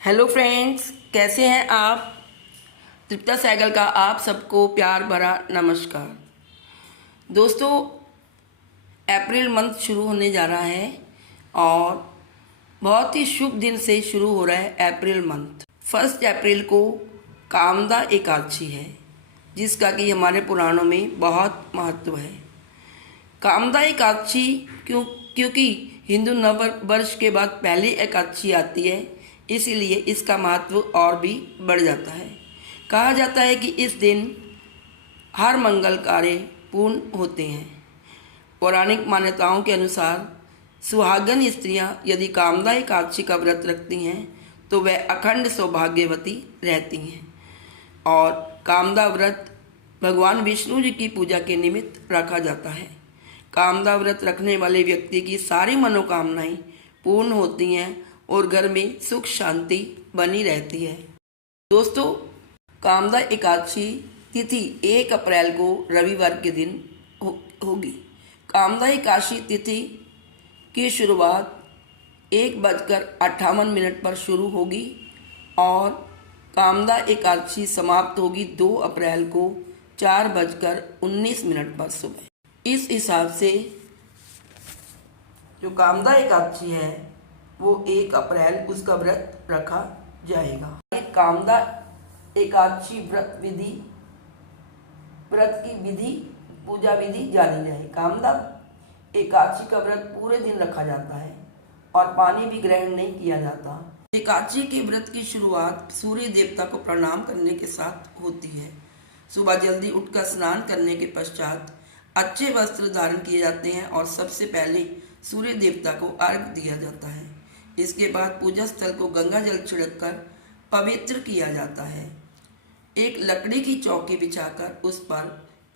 Hello friends, कैसे हैं आप। तृप्ता सैगल का आप सबको प्यार भरा नमस्कार। दोस्तों, अप्रैल मंथ शुरू होने जा रहा है और बहुत ही शुभ दिन से शुरू हो रहा है अप्रैल मंथ। 1 अप्रैल को कामदा एकादशी है, जिसका कि हमारे पुराणों में बहुत महत्व है। कामदा एकादशी क्योंकि हिंदू नव वर्ष के बाद पहली एकादशी आती है, इसीलिए इसका महत्व और भी बढ़ जाता है। कहा जाता है कि इस दिन हर मंगल कार्य पूर्ण होते हैं। पौराणिक मान्यताओं के अनुसार सुहागन स्त्रियां यदि कामदा एकादशी का व्रत रखती हैं तो वह अखंड सौभाग्यवती रहती हैं। और कामदा व्रत भगवान विष्णु जी की पूजा के निमित्त रखा जाता है। कामदा व्रत रखने वाले व्यक्ति की सारी मनोकामनाएं पूर्ण होती हैं और घर में सुख शांति बनी रहती है। दोस्तों, कामदा एकादशी तिथि 1 अप्रैल को रविवार के दिन होगी। कामदा एकादशी तिथि की शुरुआत 1:58 पर शुरू होगी और कामदा एकादशी समाप्त होगी 2 अप्रैल को 4:19 पर सुबह। इस हिसाब से जो कामदा एकादशी है वो 1 अप्रैल उसका व्रत रखा जाएगा। कामदा एकादशी व्रत की विधि पूजा विधि जानी जाए। कामदा एकादशी का व्रत पूरे दिन रखा जाता है और पानी भी ग्रहण नहीं किया जाता। एकादशी के व्रत की शुरुआत सूर्य देवता को प्रणाम करने के साथ होती है। सुबह जल्दी उठकर स्नान करने के पश्चात अच्छे वस्त्र धारण किए जाते हैं और सबसे पहले सूर्य देवता को अर्घ दिया जाता है। इसके बाद पूजा स्थल को गंगा जल छिड़ककर पवित्र किया जाता है। एक लकड़ी की चौकी बिछाकर उस पर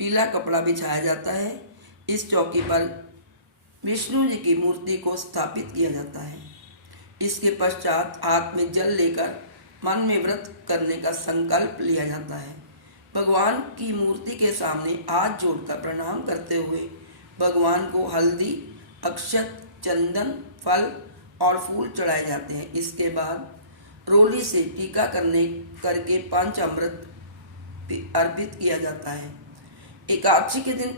पीला कपड़ा बिछाया जाता है। इस चौकी पर विष्णु जी की मूर्ति को स्थापित किया जाता है। इसके पश्चात हाथ में जल लेकर मन में व्रत करने का संकल्प लिया जाता है। भगवान की मूर्ति के सामने हाथ जोड़कर प्रणाम करते हुए भगवान को हल्दी, अक्षत, चंदन, फल और फूल चढ़ाए जाते हैं। इसके बाद रोली से टीका करके पंचामृत अर्पित किया जाता है। एकादशी के दिन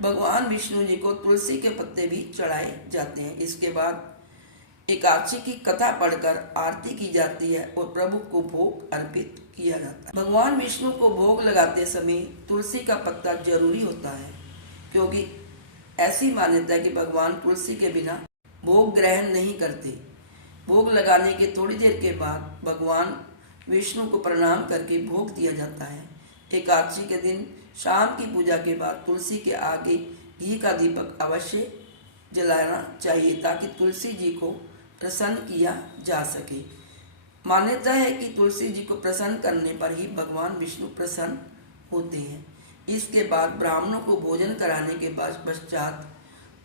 भगवान विष्णु जी को तुलसी के पत्ते भी चढ़ाए जाते हैं। इसके बाद एकादशी की कथा पढ़कर आरती की जाती है और प्रभु को भोग अर्पित किया जाता है। भगवान विष्णु को भोग लगाते समय तुलसी का पत्ता जरूरी होता है, क्योंकि ऐसी मान्यता है कि भगवान तुलसी के बिना भोग ग्रहण नहीं करते। भोग लगाने के थोड़ी देर के बाद भगवान विष्णु को प्रणाम करके भोग दिया जाता है। एकादशी के दिन शाम की पूजा के बाद तुलसी के आगे घी का दीपक अवश्य जलाना चाहिए, ताकि तुलसी जी को प्रसन्न किया जा सके। मान्यता है कि तुलसी जी को प्रसन्न करने पर ही भगवान विष्णु प्रसन्न होते हैं। इसके बाद ब्राह्मणों को भोजन कराने के पश्चात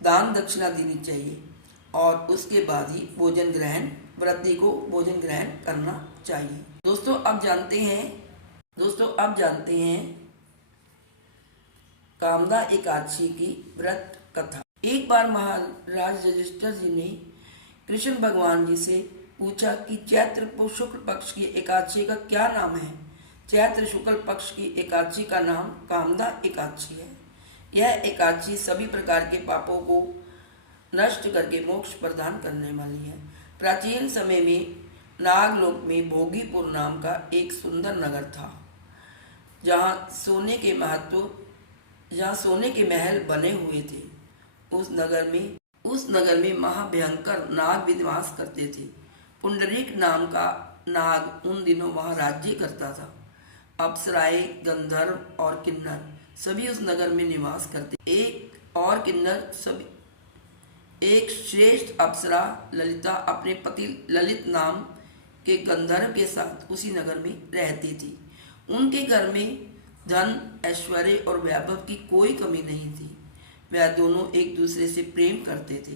दान दक्षिणा देनी चाहिए और उसके बाद ही व्रती को भोजन ग्रहण करना चाहिए। दोस्तों, अब जानते हैं कामदा एकादशी की व्रत कथा। एक बार महाराज युधिष्ठिर जी ने कृष्ण भगवान जी से पूछा कि चैत्र शुक्ल पक्ष की एकादशी का क्या नाम है। चैत्र शुक्ल पक्ष की एकादशी का नाम कामदा एकादशी है। यह एकादशी सभी प्रकार के पापों को नष्ट करके मोक्ष प्रदान करने वाली है। प्राचीन समय में नागलोक में भोगीपुर नाम का एक सुंदर नगर था, जहाँ सोने के महल बने हुए थे। उस नगर में महाभयंकर नाग भी निवास करते थे। पुंडरीक नाम का नाग उन दिनों वहाँ राज्य करता था। अप्सराएं, गंधर्व और किन्नर सभी उस नगर में निवास करते। एक श्रेष्ठ अप्सरा ललिता अपने पति ललित नाम के गंधर्व के साथ उसी नगर में रहती थी। उनके घर में धन, ऐश्वर्य और वैभव की कोई कमी नहीं थी। वह दोनों एक दूसरे से प्रेम करते थे।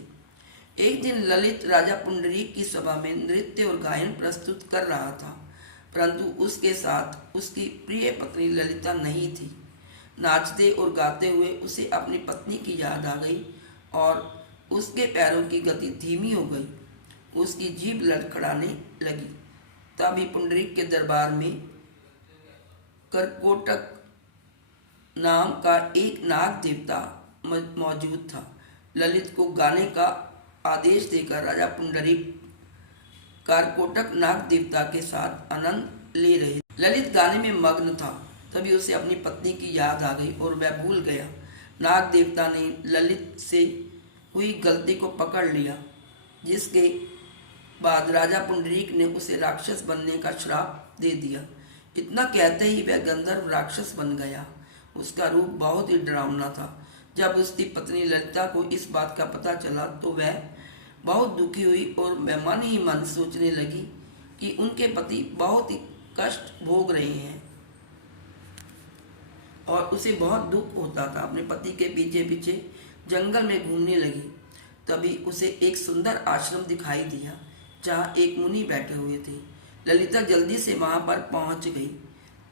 एक दिन ललित राजा पुंडरीक की सभा में नृत्य और गायन प्रस्तुत कर रहा था, परंतु उसके साथ उसकी प्रिय पत्नी ललिता नहीं थी। नाचते और गाते हुए उसे अपनी पत्नी की याद आ गई और उसके पैरों की गति धीमी हो गई। उसकी जीभ लड़खड़ाने लगी। तभी पुंडरीक के दरबार में करकोटक नाम का एक नाग देवता मौजूद था। ललित को गाने का आदेश देकर राजा पुंडरीक करकोटक नाग देवता के साथ आनंद ले रहे। ललित गाने में मग्न था। तभी उसे अपनी पत्नी की याद आ गई और वह भूल गया। नाग देवता ने ललित से हुई गलती को पकड़ लिया, जिसके बाद राजा पुंडरीक ने उसे राक्षस बनने का श्राप दे दिया। इतना कहते ही वह गंधर्व राक्षस बन गया। उसका रूप बहुत ही डरावना था। जब उसकी पत्नी ललिता को इस बात का पता चला तो वह बहुत दुखी हुई और वह मन ही मन सोचने लगी कि उनके पति बहुत ही कष्ट भोग रहे हैं और उसे बहुत दुख होता था। अपने पति के पीछे पीछे जंगल में घूमने लगी। तभी उसे एक सुंदर आश्रम दिखाई दिया जहाँ एक मुनि बैठे हुए थे। ललिता जल्दी से वहां पर पहुंच गई।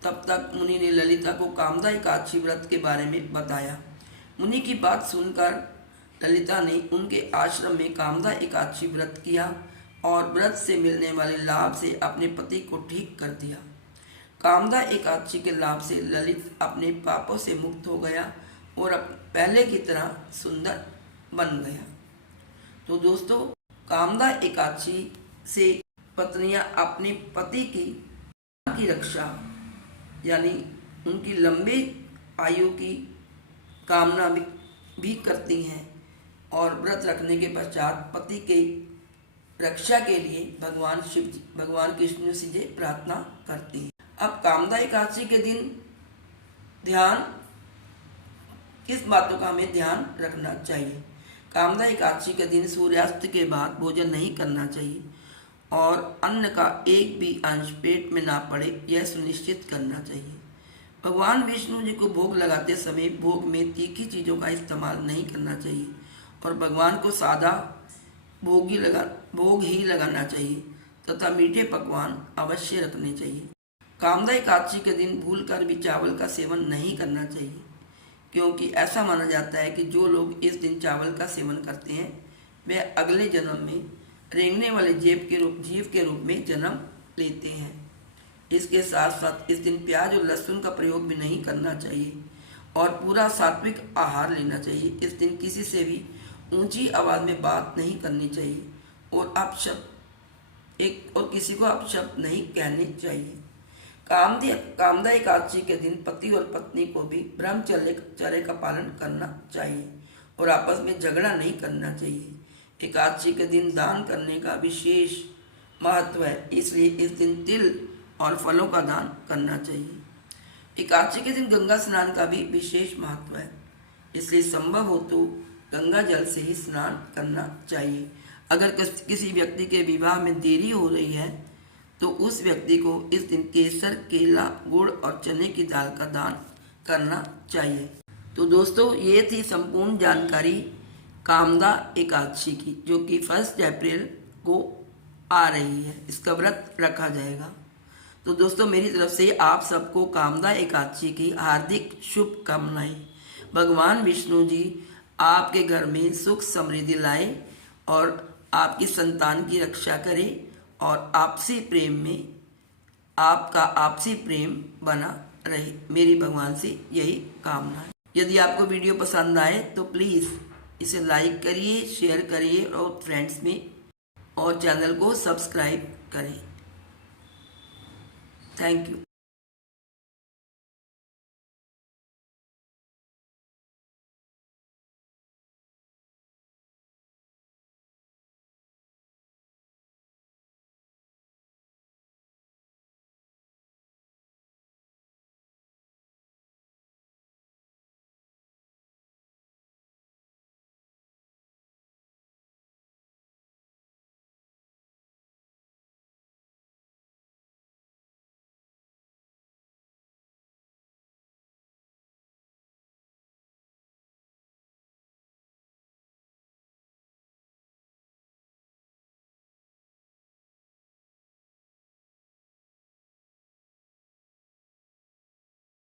तब तक मुनि ने ललिता को कामदा एकादशी व्रत के बारे में बताया। मुनि की बात सुनकर ललिता ने उनके आश्रम में कामदा एकादशी व्रत किया और व्रत से मिलने वाले लाभ से अपने पति को ठीक कर दिया। कामदा एकादशी के लाभ से ललित अपने पापों से मुक्त हो गया और अब पहले की तरह सुंदर बन गया। तो दोस्तों, कामदा एकादशी से पत्नियां अपने पति की रक्षा यानी उनकी लंबे आयु की कामना भी करती हैं और व्रत रखने के पश्चात पति के रक्षा के लिए भगवान कृष्ण से प्रार्थना करती हैं। अब कामदा एकादशी के दिन किस बातों का हमें ध्यान रखना चाहिए। कामदा एकादशी के दिन सूर्यास्त के बाद भोजन नहीं करना चाहिए और अन्न का एक भी अंश पेट में ना पड़े, यह सुनिश्चित करना चाहिए। भगवान विष्णु जी को भोग लगाते समय भोग में तीखी चीज़ों का इस्तेमाल नहीं करना चाहिए और भगवान को सादा भोग ही लगाना चाहिए तथा मीठे पकवान अवश्य रखने चाहिए। कामदा एकादशी के दिन भूलकर भी चावल का सेवन नहीं करना चाहिए, क्योंकि ऐसा माना जाता है कि जो लोग इस दिन चावल का सेवन करते हैं वे अगले जन्म में रेंगने वाले जीव के रूप में जन्म लेते हैं। इसके साथ साथ इस दिन प्याज और लहसुन का प्रयोग भी नहीं करना चाहिए और पूरा सात्विक आहार लेना चाहिए। इस दिन किसी से भी ऊंची आवाज़ में बात नहीं करनी चाहिए और किसी को अपशब्द नहीं कहने चाहिए। कामदा एकादशी के दिन पति और पत्नी को भी ब्रह्मचर्य का पालन करना चाहिए और आपस में झगड़ा नहीं करना चाहिए। एकादशी के दिन दान करने का विशेष महत्व है, इसलिए इस दिन तिल और फलों का दान करना चाहिए। एकादशी के दिन गंगा स्नान का भी विशेष महत्व है, इसलिए संभव हो तो गंगा जल से ही स्नान करना चाहिए। अगर किसी व्यक्ति के विवाह में देरी हो रही है तो उस व्यक्ति को इस दिन केसर, केला, गुड़ और चने की दाल का दान करना चाहिए। तो दोस्तों, ये थी संपूर्ण जानकारी कामदा एकादशी की, जो कि 1 अप्रैल को आ रही है। इसका व्रत रखा जाएगा। तो दोस्तों, मेरी तरफ से आप सबको कामदा एकादशी की हार्दिक शुभकामनाएं। भगवान विष्णु जी आपके घर में सुख समृद्धि लाए और आपकी संतान की रक्षा करें और आपसी प्रेम बना रहे। मेरी भगवान से यही कामना है। यदि आपको वीडियो पसंद आए तो प्लीज़ इसे लाइक करिए, शेयर करिए और फ्रेंड्स में और चैनल को सब्सक्राइब करें। Thank you.